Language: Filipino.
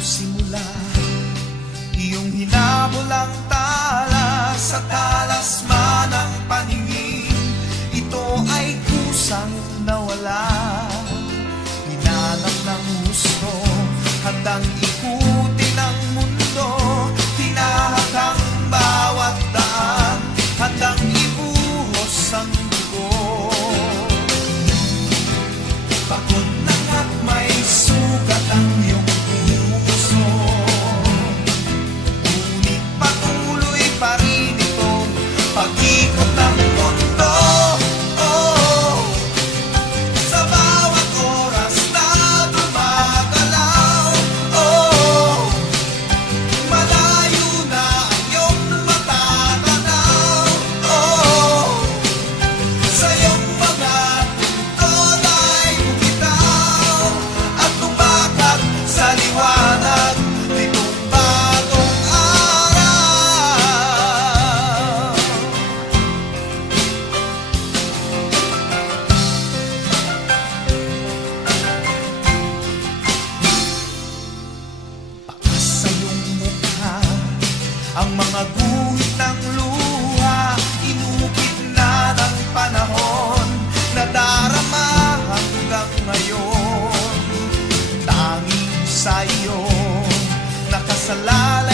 simula, iyong hinabol ang tala sa talasman ng paningin. Ito ay kusang nawala, hinanap ng gusto, handang ikutin ang mundo, tinahakang bawat daan, handang ibuhos ang dugo. Pagod na at may sugat ang iyong puso, ngunit patuloy pa rin itong pag-ikot ng mundo. Sa bawat oras na gumagalaw, malayo na ang iyong matatanaw. Sa iyong mga tungkol ay bumitaw at tumakat sa liwanag nitong bagong araw. Pakas sa iyong mukha ang mga guhit ng luha, inukit na ng panahon, nadarama hanggang ngayon. Tanging sa iyo nakasalalay